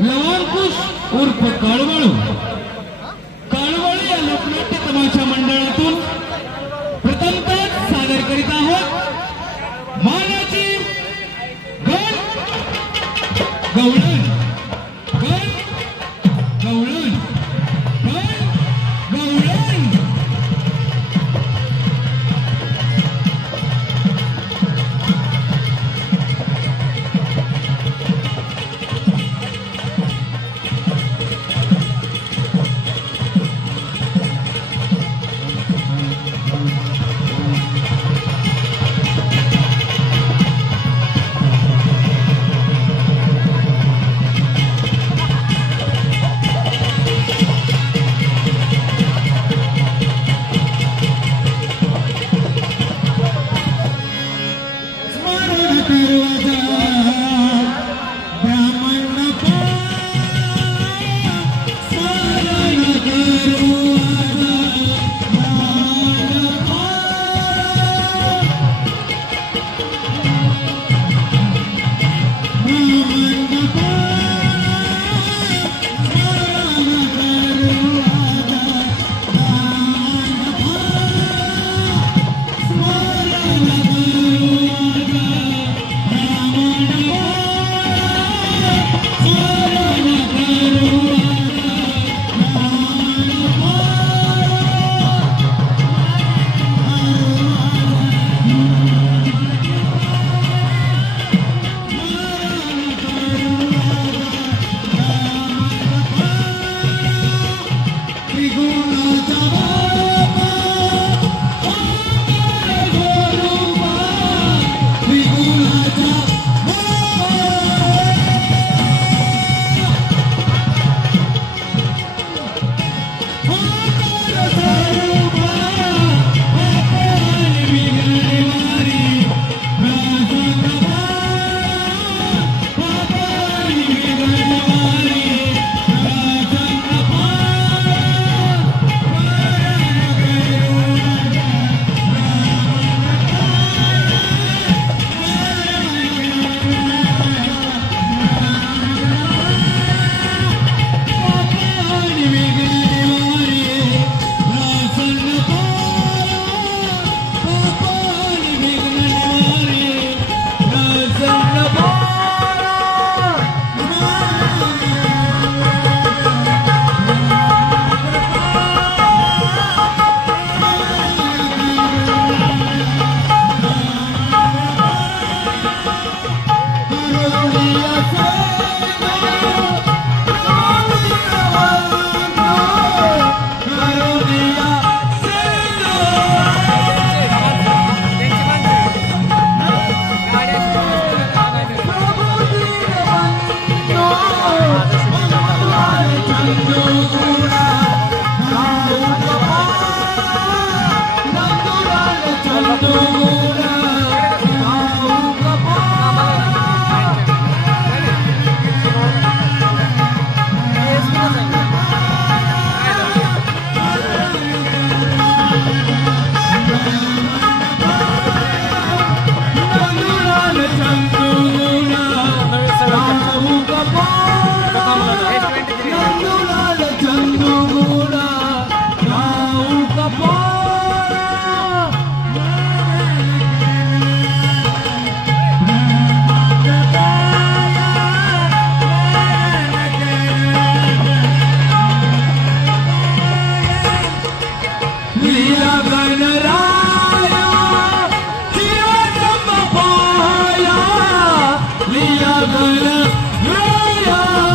लवांकुश उर्फ काळवळू या लोकनाट्य तमाशा मंडळातून प्रथमतः सादर करीत आहोत मानाची गण गवळण गण गवळण गण गवळण। Liya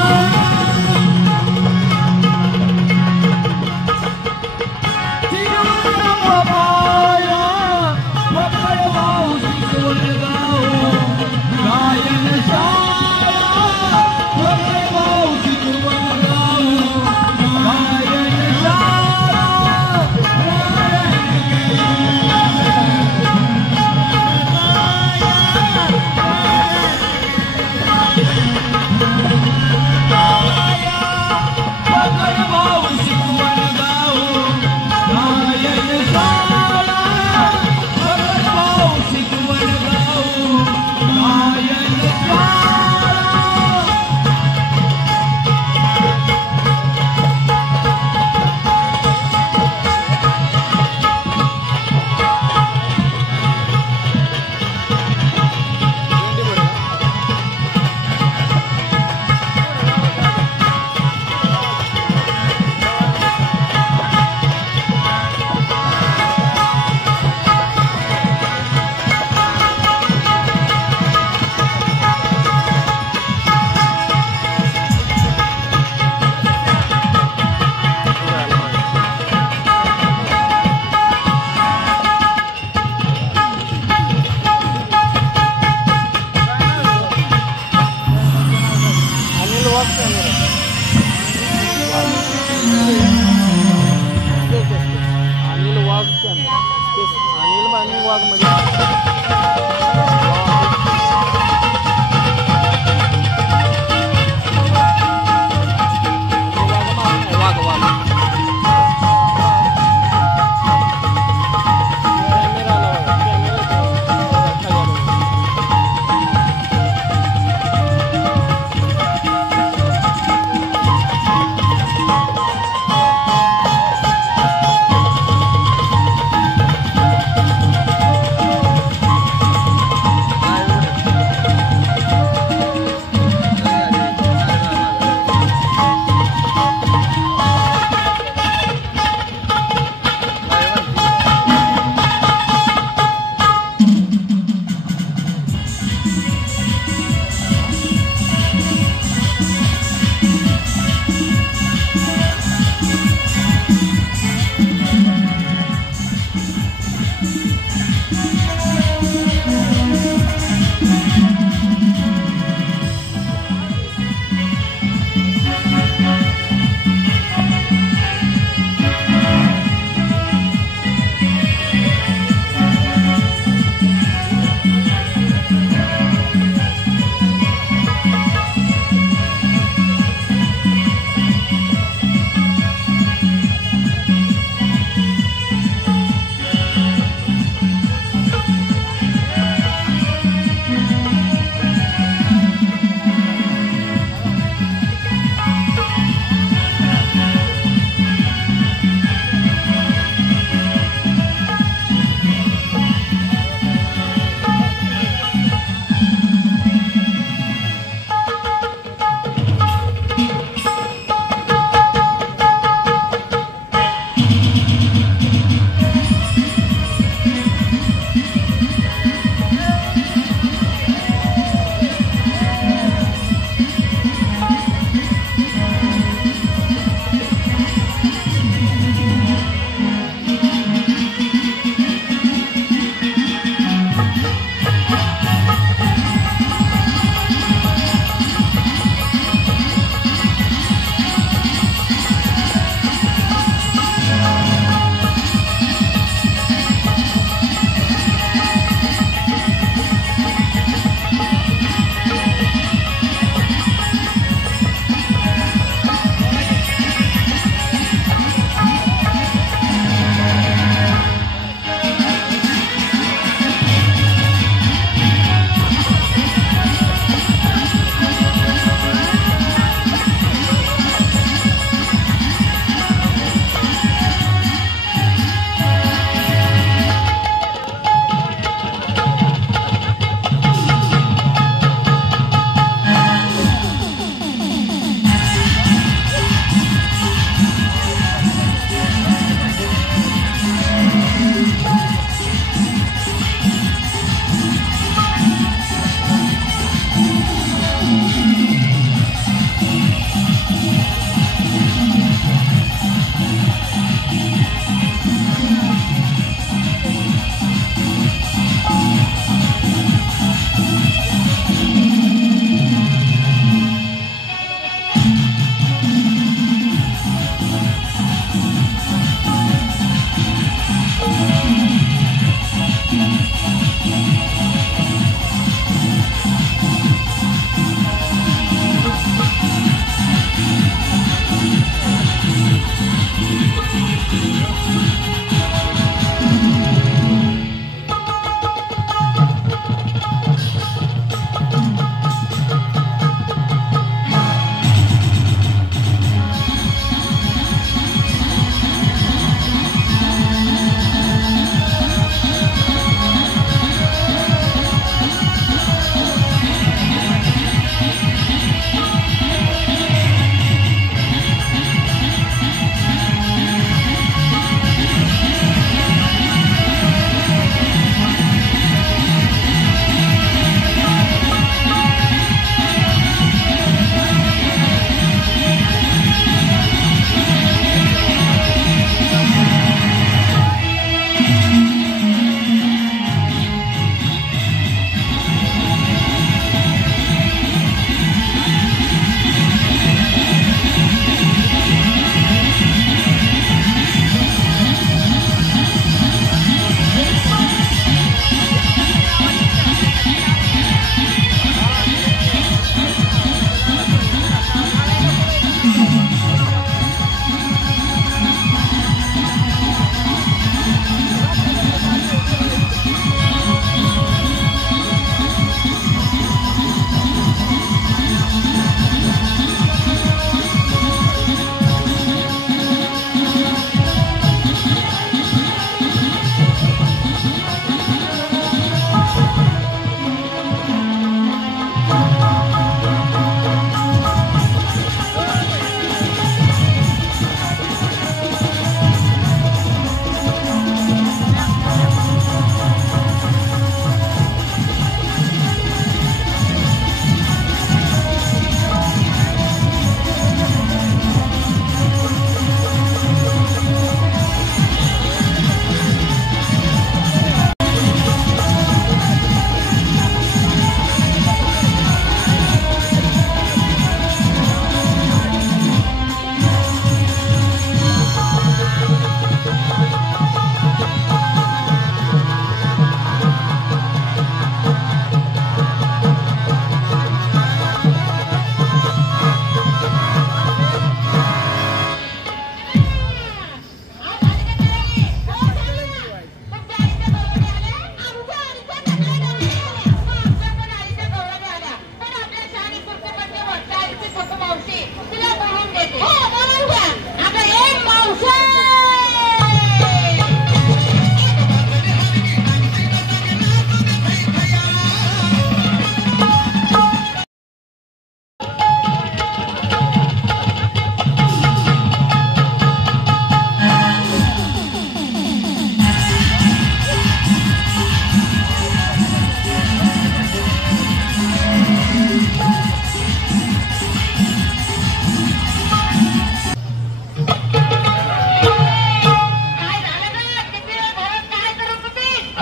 अनिल वाघ अनिल वाघ म्हणजे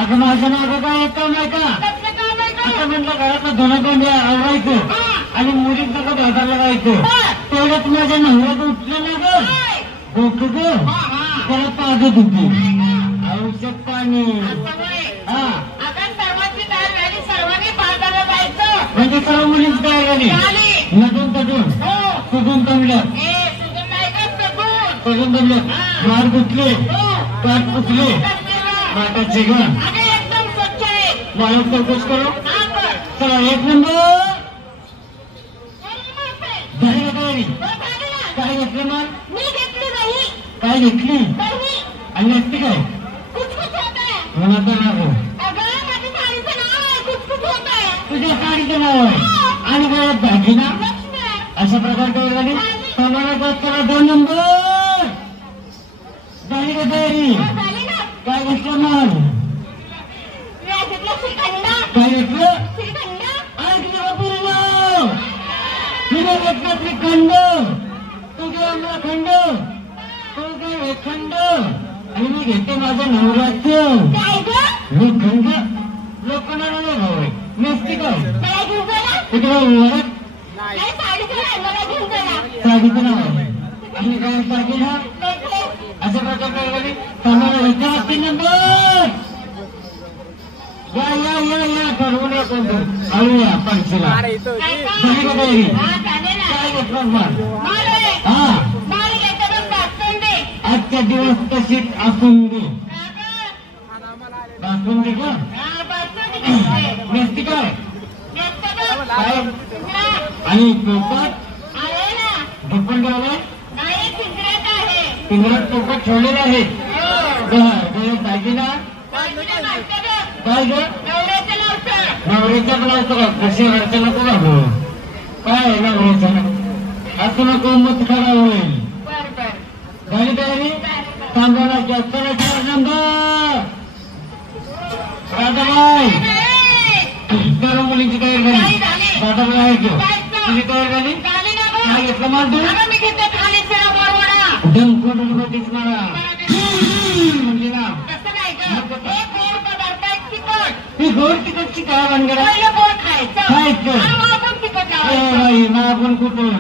अगं माझ्या मागं काय एक काम आहे का? आता म्हटलं घरातलं धुणं भांडी आवरायचं आणि मुलीत नका बाजारला जायचं. तेवढ्यात माझ्या नवऱ्यात उठलं ना ग डोकं ग त्याला पाजत होती औषध पाणी. हा म्हणजे सर्व मुलींची तयार झाली नदून तटून सुजून तमल्यात सजून तमल्यात मार गुतले पाठ पुसले माटाचे ग माणूस चौकश करू. चला एक नंबर झाली का तयारी? काय घेतलं मग? काय घेतली आणि नसती काय म्हणाचं नाव तुझ्या साडीचं नाव आहे आणि गळ्यात दागिना अशा प्रकारे तयार झाली. समानाचा चला 2 नंबर झाली का तयारी? काय घेतलं मग? काय घेतलं? ऐकलं पूर्ण तुझ्या घेतलं श्रीखंड तुझ्या अमलाखंड तुझे खंड आणि मी घेते माझ्या नवऱ्याचं लोखंड. लोखंडाला नाही भाऊ नसती काय तुझ्या ओळख साडीचं नाव आहे आणि काय दागिना अशा प्रकारे समाना घेतला 3 नंबर. या या या या ठरवून या कोण हळूया पंचला झाली का तयारी? काय घेतलं मग? हा आजच्या दिवस तशीच असून दे बासून दे का नसती काय आणि पोपट ढोकण ठेवलाय पिंजऱ्यात पोपट ठेवलेला आहे. दागिना काय ग नवऱ्याच्या लावतो का कशी घरच्या नको घालू काय नवऱ्याच्या असं नको मत खरा होईल. झाली तयारी? थांबवला जास्त 4 नंबर राधाबाई सर्व मुलींची तयारी झाली. दादाबाई आहे तुझी तयारी झाली? काय घेतलं माझ डंको डंको दिसणारा म्हणजे ना ती गोड तिकटची काय भानगड खायचं मागून कुठून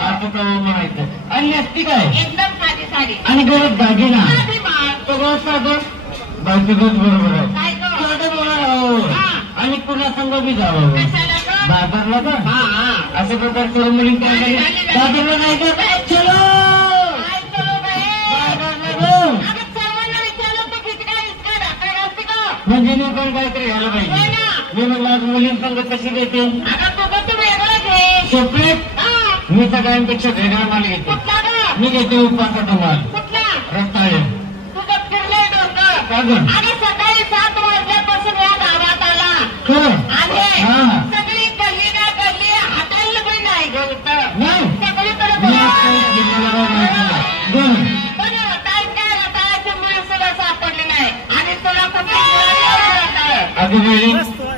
असं काय म्हणायचं आणि असती काय आणि गरज दागिना सगळं साधं बायकोच बरोबर आहे साधं बोला आणि पुन्हा संघ बी जावं बाजारला का अशा प्रकारे सर्व मुली बाजारला जायचं चलो म्हणजे मी पण काहीतरी घ्यायला पाहिजे. मी म्हणलं आज मुलींसंग कशी देते सेपरेट मी सगळ्यांपेक्षा वेगळा माल घेते. मी घेते उपासाचा माल रस्ताळे सकाळी 7 वाजल्यापासून या गावात आला सगळी गल्ली ना गल्ली हाताला पण नाही गेलं सगळीकडे सापडले नाही आणि तुला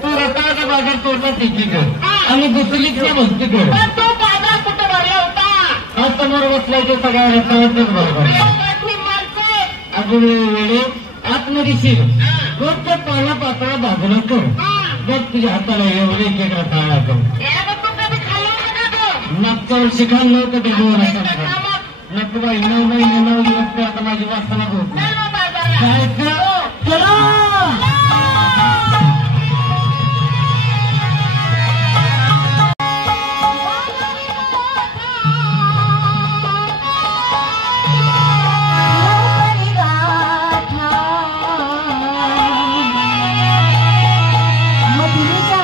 तू रताळाचा बाजार तोडला तिकीकर आणि दुसरीच्या भक्तीकर तो बाजार कुठं भरला होता आज समोर बसलाय ते सगळ्या रताळाचाच बरोबर अजून वेळे आतमध्ये शिर रोजच्या पाला पातळा बाजूला कर बघ तुझ्या हाताला एवढे एक रताळा कर मागच्या वर्षी खाल्लं होतं ते 2 नको बाई 9 महिने 9 दिवस ते आता माझी वासना होत नाही चला मथुरीच्या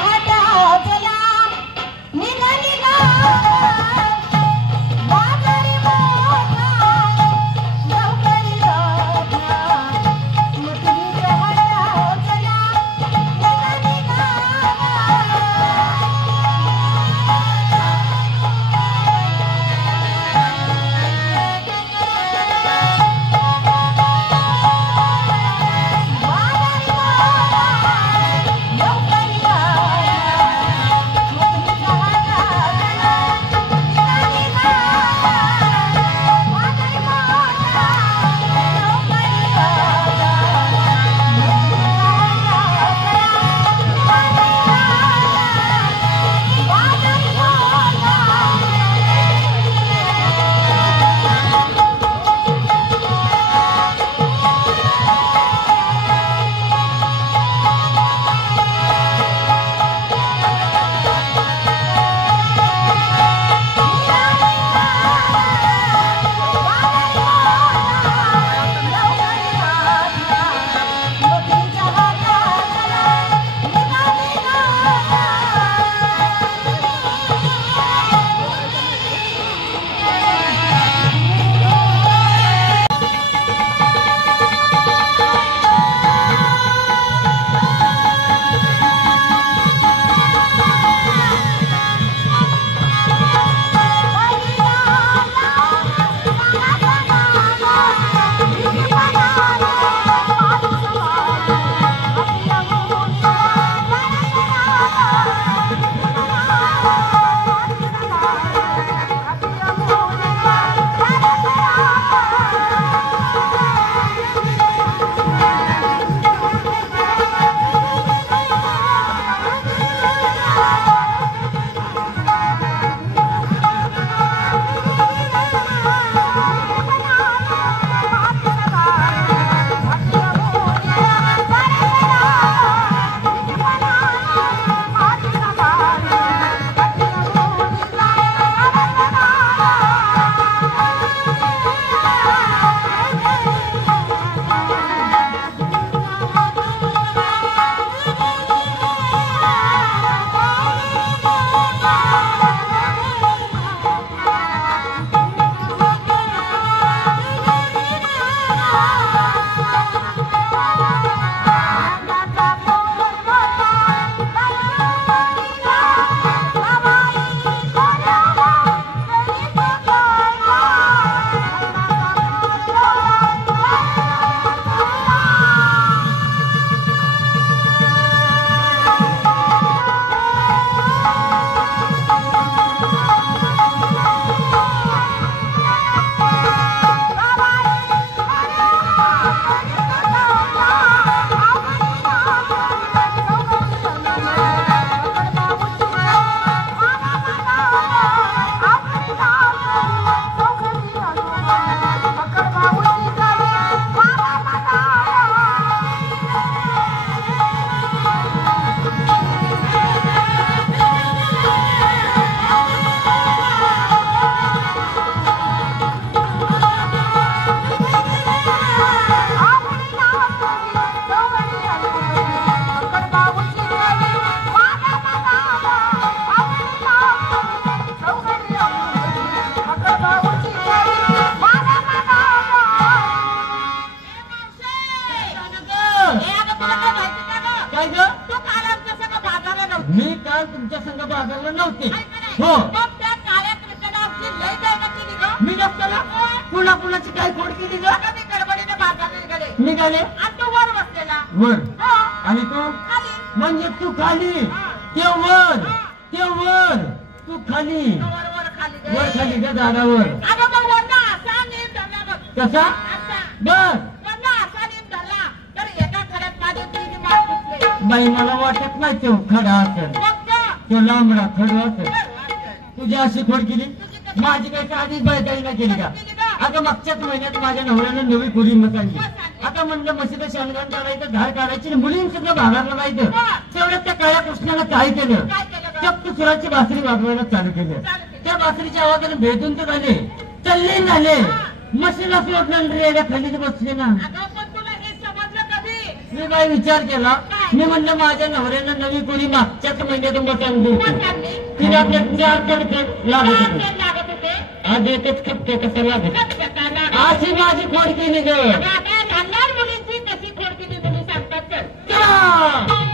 नव्हते ऐका नाही. हो मग त्या काळ्या कृष्णाची लय जायला केली गं. मी नसताना कुणाची काय खोड केली ग आता मी गडबडीने भागाला निघाले. निघाले आणि तो वर बसलेला. वर हो. आणि तू खाली. म्हणजे तू खाली हा. ते वर तू खाली वर वर खाली गं. वर खाली त्या झाडावर अगं मग वरनं असा नेम धरला बघ. कसा असा. बर वरनं असा नेम धरला तर एका खड्यात माझे तीन मार फुटले. बाई मला वाटत नाही तो खडा असेल मग गं. तो लांबडा खडा असेल बरं. तुझी अशी खोड केली माझी काही आधीच बायकाईला केली का आता मागच्याच महिन्यात माझ्या नवऱ्यानं नवी पुरी मसाली आता म्हणलं म्हशीचं शेणगण काढायचं झाड काढायची मुलींसुद्धा भागायला जायचं तेवढ्यात त्या काळ्या कृष्णाला काय केलं काय केलं गं? चक्क सुराची बासरी वाजवायला चालू केलं त्या बासरीच्या आवाजाने भेटून तर झाले चालले झाले म्हशीला सोडलं रेड्या खाली बसले ना अगं पण तुला हे समजलं कधी? मी बाई विचार केला मी म्हणलं माझ्या नवऱ्यानं नवी पुरी मागच्याच महिन्यातून बसायला दिली चालली. तिने आपल्या 4 तडके लागत चार होते पेन लागत होते. आज एकच खपते कसं लागत कटकटा लागत. अशी माझी खोड केली ग अगं आता लहान लहान मुलींची कशी खोड केली तुम्ही सांगतात तर. चला.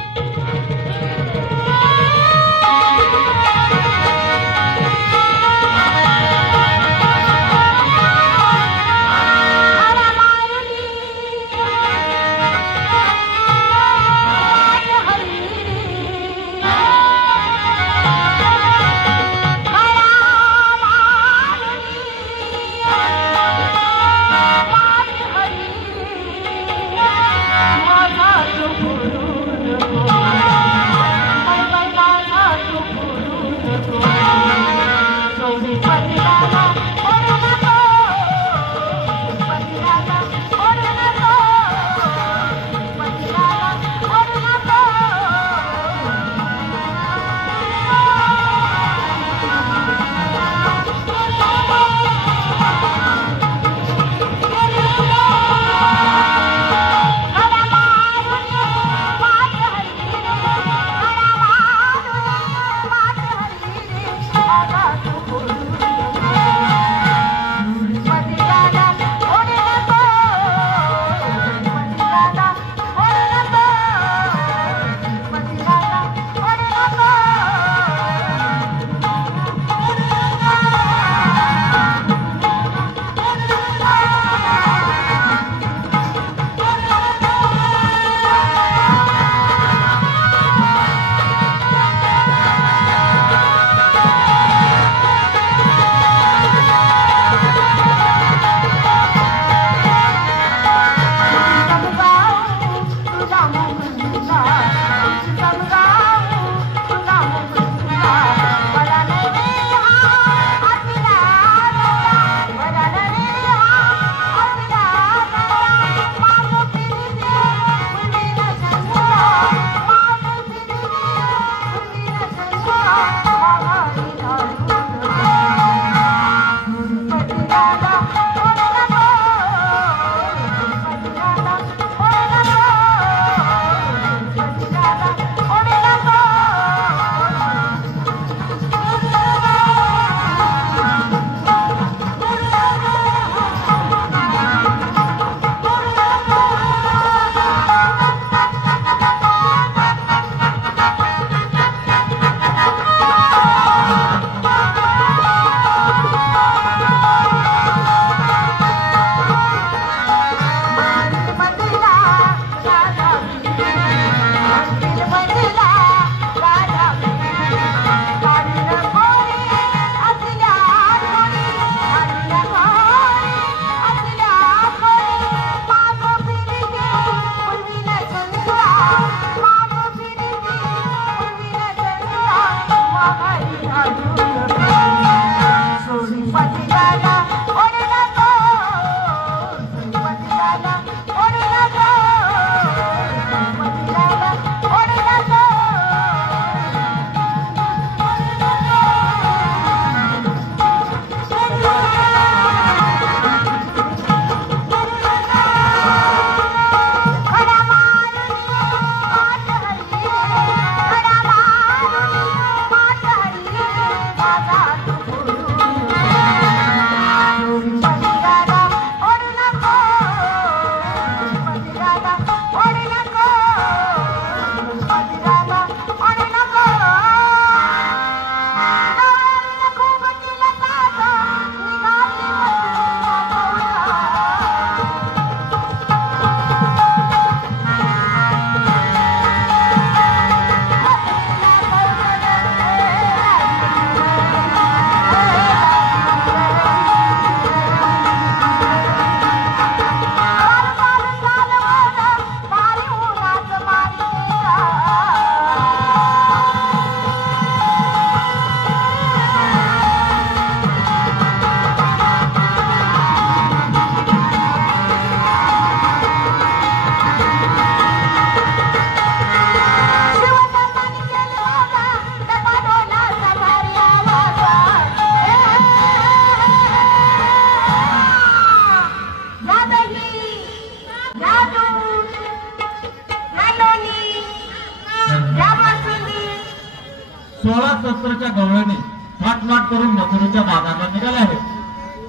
शस्त्राच्या गवळणी थाटमाट करून मथुरेच्या बागाला निघाले आहेत.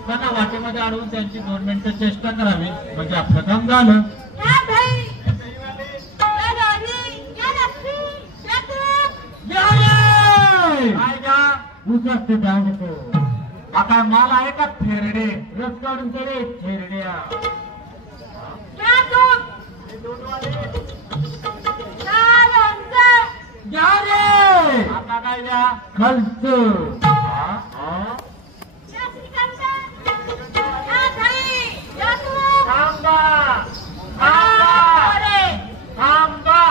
त्यांना वाटेमध्ये अडवून त्यांची 2 मिनिटं चेष्टा करावी म्हणजे आपलं काम झालं. हा काय माल आहे का थेरडे रस काढून तरी थेरड्या घ्या रे आता काय द्या खालचं थांबा थांबा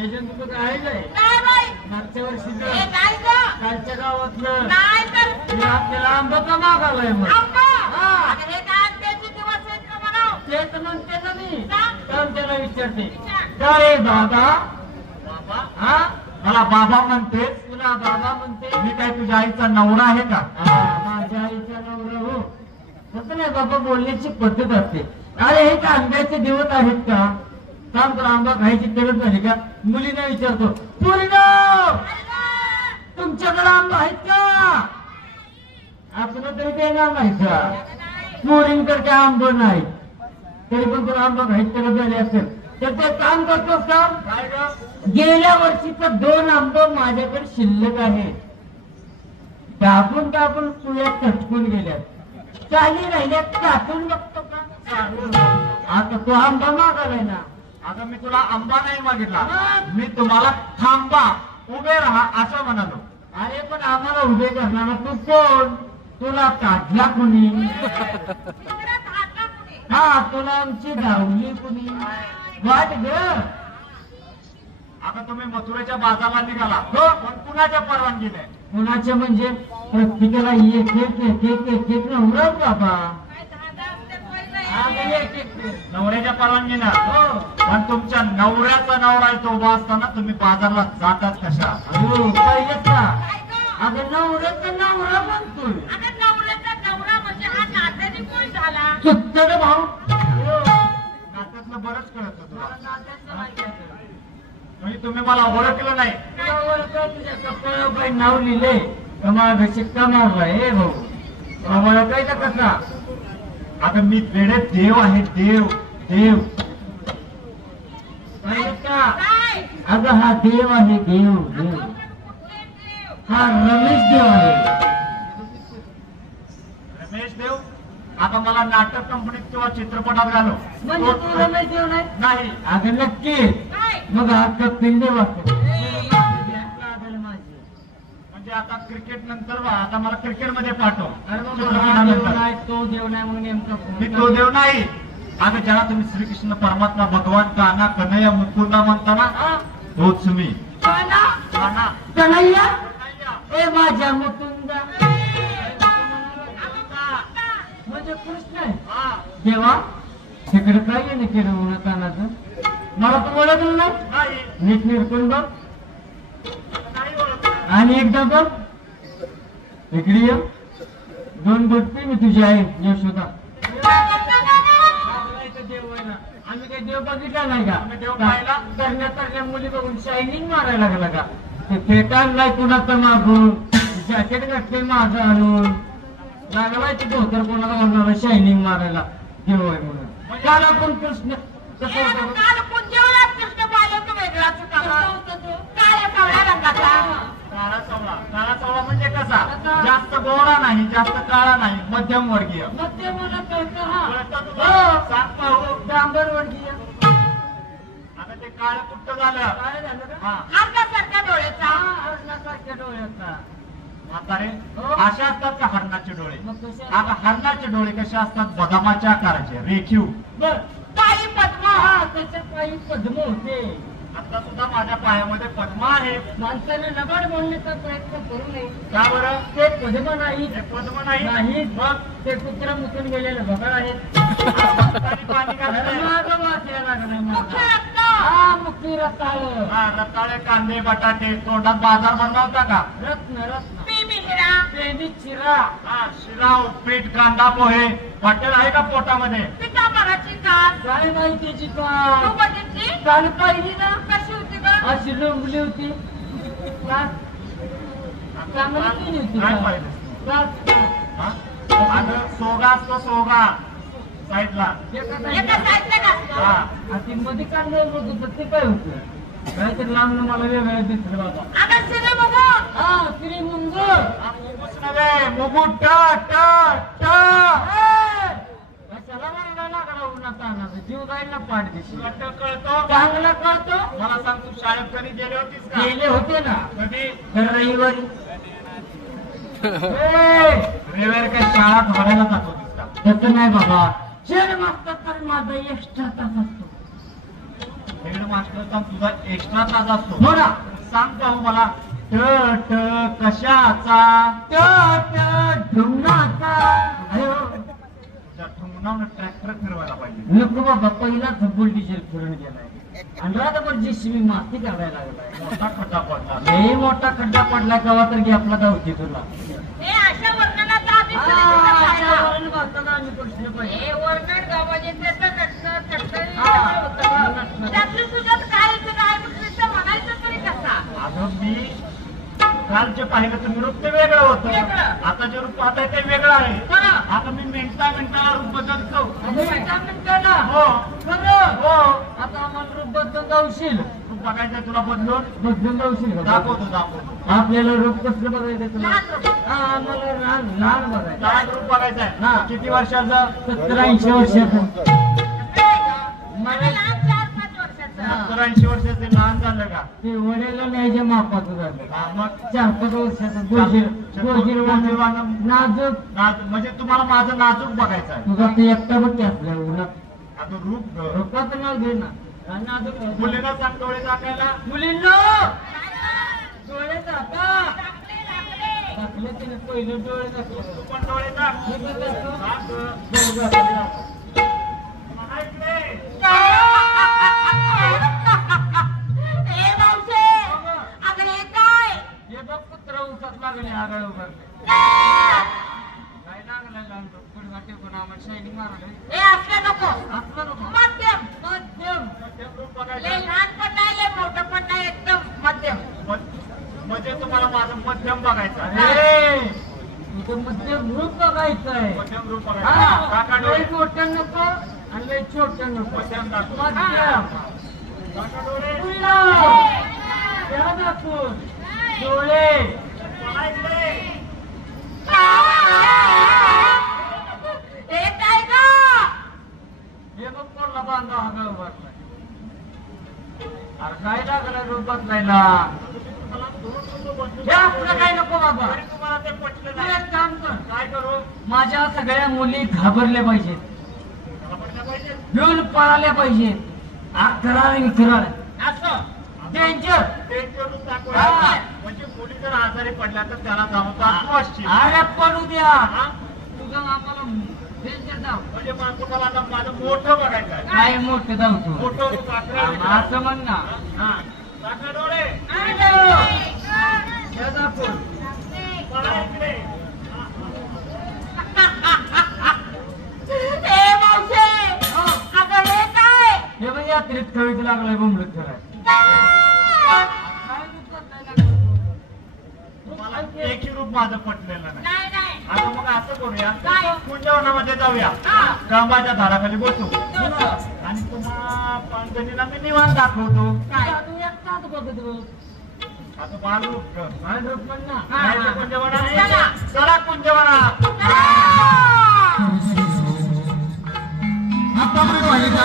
एजंट तुझं आहे मागच्या वर्षी कालच्या गावातलं मी आपल्याला आंबा का मागालाय मग तेच म्हणते ना मी त्याला विचारते काय दादा बाबा हा मला बाबा म्हणते तुला बाबा म्हणते मी काय तुझ्या आईचा नवरा आहे का माझ्या आईचा नवरा हो तसं नाही बाबा बोलण्याची पद्धत असते. अरे हे का आंब्याचे दिवस आहेत का सांग तुला आंबा खायची गरज झाली का मुलीने विचारतो पोरीनो तुमच्याकडे आंबा आहेत का आपलं तरी काही नाम आहे का पोरींकडे काय आंबा नाही तरी पण तुला आंबा खायची गरज झाली असेल तर ते काम करतोस का गेल्या वर्षीचा 2 आंबा माझ्याकडे शिल्लक आहे दाबून दाबून पुण्यात चटकून गेल्यात चाली राहिल्यात कापून बघतो का आता तो आंबा मागालाय ना. आता मी तुला आंबा नाही मागितला मी तुम्हाला थांबा उभे राहा असं म्हणालो. अरे पण आम्हाला उभे करणार तू कोण तुला काढला कुणी हा तुला आमची धावली कुणी वाट ग. आता तुम्ही मथुरेच्या बाजारला निघाला हो पण कुणाच्या परवानगीने कुणाच्या म्हणजे प्रत्येकाला एक नवरा बाबा नवऱ्याच्या परवानगीनं हो पण तुमच्या नवऱ्याचा नवरा तो उभा असताना तुम्ही बाजारला जातात कशा पाहिजेत का अगं नवऱ्याचा नवरा म्हणतोय चुकतं भाऊ नात्यातलं बरंच कळत म्हणजे तुम्ही मला ओळखलं नाही तुझ्या कपड्यावर नाव लिहिले कमाल शिक्का मारलाय हे भाऊ ओळखायचा कसा. आता मी वेडे देव आहे देव देव का अगं हा देव आहे देव देव हा रमेश देव आहे रमेश देव. आता मला नाटक कंपनीत किंवा चित्रपटात घालो म्हणजे तू रमेश देव नाही अगं नक्की मग आता पिंडे वाटतो म्हणजे आता क्रिकेट नंतर आता मला क्रिकेट मध्ये पाठव. तो देव नाही मग नेमका मी तो देव नाही. अगं ज्याला तुम्ही श्रीकृष्ण परमात्मा भगवान कान्हा कन्हैया मुकुंदा म्हणता ना तोच मी कन्हैया ए माझ्या मुकुंदा म्हणजे कृष्ण आहे देवा तिकडे काय आहे ना केलं कानाचं मला तू ओळखलं नाही नीट निरकून बघ आणि एकदा बघ इकडे ये 2 बघते मी तुझी आहे यशोदा देव आहे ना आम्ही काही देव बघितला नाही का देव पाहिला करण्यासारख्या मुली बघून शायनिंग मारायला लागला का ते फेटान नाही कुणाचं मागून जॅकेट घातले माझं आणून लागलायचं धोतर कोणाला म्हणणार शायनिंग मारायला देव आहे म्हणून काल आपण कृष्ण काळा चवळा म्हणजे कसा जास्त गोरा नाही जास्त काळा नाही मध्यम वर्गीय डांबर वर्गीय. आता ते काळ कुठं झालं हरणासारख्या डोळ्याचा म्हातारे अशा असतात का हरणाचे डोळे आता हरणाचे डोळे कसे असतात बदामाच्या आकाराचे रेखीव पायी पद्म त्याच्या पायी पद्म होते. आता सुद्धा माझ्या पायामध्ये पद्म आहे. माणसाने नबाड बोलण्याचा प्रयत्न करू नये का बरं ते पद्म नाही पद्म नाही मग ते कुत्र मुकून गेलेले बघा आहेत मुक्ती रताळ रताळे कांदे बटाटे तोंडात बाजार बनवता का रत्न रत्न शिरा बेबी चिरा. हा, शिरा, उपीट, कांदा पोहे. हॉटेल आहे का पोटामध्ये? पिका मराठी काल काय माहितीची तू का बघितली काल पाहिली ना कशी होती का अशी लोंबली होती. चांगली केली होती. काय पाहिजे? हा? अगं सोगा असतो सोगा साईडला. एका साईडला का हा. ती मध्ये काढलं होतं ते काय होतं काहीतरी लांब मला वेगळं दिसलं बाबा. अगं शिरा बघू हा तिने मुंग हा, मुगूस नव्हे, मुगू ट ट ट. कशाला मला लागला उन्हात आणायचं जीव जाईल ना पाठ दिशी. तुला ट कळतो? चांगला कळतो. मला सांग, तू शाळेत कधी गेले होतीस का? गेले होते ना कधी? तर रविवारी. रविवारी काय शाळा भरायला जात होतीस का? तसं नाही बाबा शेर मागतात तर माझा एक्स्ट्रा तास असतो. हेड मास्टरचा तुझा एक्स्ट्रा तास असतो. हो ना. सांग पाहू मला, ट ट कशाचा? ढुंगाचा. अयो, त्या ठुंगणावनं ट्रॅक्टर फिरवायला पाहिजे. नको बाबा पहिलाच फुल डिझेल फिरून गेलाय आणि रात्रभर जेसीबी माती काढायला लागलाय. मोठा खड्डा पडला. लय मोठा खड्डा पडला केव्हा तर घे आपला गावठी तुला. हे अशा वर्णनाचा आम्ही आम्ही प्रश्न पाहिजे. हे वर्णन गावाचे त्याचं नटणं चटणी हा. होतं त्यातलं तुझ्यात काय येतं काय म्हटलं म्हणायचं तरी कसा अगं मी काल जे पाहिलं तर नृत्य वेगळं होतं. वेगळं. आता जे रूप पाहताय ते वेगळं आहे. बरं. आता मी मिनिटाला रूप बदलतो. ना हो खरं हो. आता आम्हाला रूप बदलून जाऊशील रूप बघायचंय तुला बदलून? बदलून जाऊशील का? दाखवतो. आपल्याला रूप कसलं बघायचं तुला? लहान रूप. हा, आम्हाला लहान लहान बघायचं. लहान रूप बघायचंय. हा. किती वर्षाचं? 70-80 वर्षाचं. मला लहान 4-5 वर्षाचं 70-80 वर्षाचे लहान झालं का? ते वडेला न्यायच्या मापाचं झालं. हा, मग 4-5 वर्षाचं गोजीरवाणं, नाजूक. म्हणजे तुम्हाला माझं नाजूक बघायचं आहे. तुझा ते एकटा बघ असल्या उन्हात आता रूप रोपाचं नाव घे ना. आणि नाजूक मुलीला सांग डोळे टाकायला. मुलींना डोळे टाका. टाकले तिने पहिलं डोळे टाकले. तू पण डोळे टाक. हे बघ असं. टाक. डोळे टाकले. मला इकडे. हे मावशे अगं हे काय हे बघ कुत्रा उसात लागले आगळ उभारले. काय लागलं लागलं पुढे वाटे पण आम्हाला शायनिंग मारले. हे असलं नको असलं नको. मध्यम मध्यम. मध्यम रूप लय बघायचं. लहान पण नाही लय मोठं पण नाही एकदम मध्यम म्हणजे तुम्हाला माझं मध्यम बघायचं आहे. अरे तुझं मध्यम रूप बघायचं आहे. मध्यम रूप हा, बघायचं. काका लय डोळे. मोठं नको आणि लय छोटं नको. मध्यम दाखव. मध्यम. काका डोळे. त्या दाखवून डोळे. मला इकडे. हे काय ग हे बघ कोणला बांधा आगळ उभारलाय. अरे काय लागलं रूप बदलायला? हे आपलं काय नको बाबा. तरी तुम्हाला ते पटलं तू नाही. एक काम कर. काय करू? माझ्या सगळ्या मुली घाबरल्या पाहिजेत. घाबरल्या पाहिजे. भिऊन पळाल्या पाहिजेत. अकराळ विकराळ असं डेंजर. त्यांचं रूप हा. दाखवायचं. म्हणजे मुली जर आजारी पडल्या तर त्याला जाऊन तू असशील. अरे पडू द्या. हा? तुझं आम्हाला डेंजर दाव. म्हणजे मला तुम्हाला आता माझं मोठं बघायचं आहे. काय मोठं दाव तू. मोठं रूप अकरा. असं म्हण ना. हा. काका डोळे. हे दाखवून. मला इकडे. हे मावशे अगं हे काय हे म्हणजे यात्रेत कळीत लागलाय बोंबलत फिराय. मला एकही रूप माझं पटलेलं नाही. नाही नाही आता मग असं करूया. काय? कुंजवनामध्ये जाऊया. हा. गांबाच्या झाडाखाली बसू दोन. आणि तुम्हा पांढरीला मी निवांत दाखवतो. काय? तू एकटाच बघत बघ. आता बालरूप कर. काय रूप म्हण ना. हा, हा. जायचं कुंजवनात? चला. चला कुंजवनात. चला. आता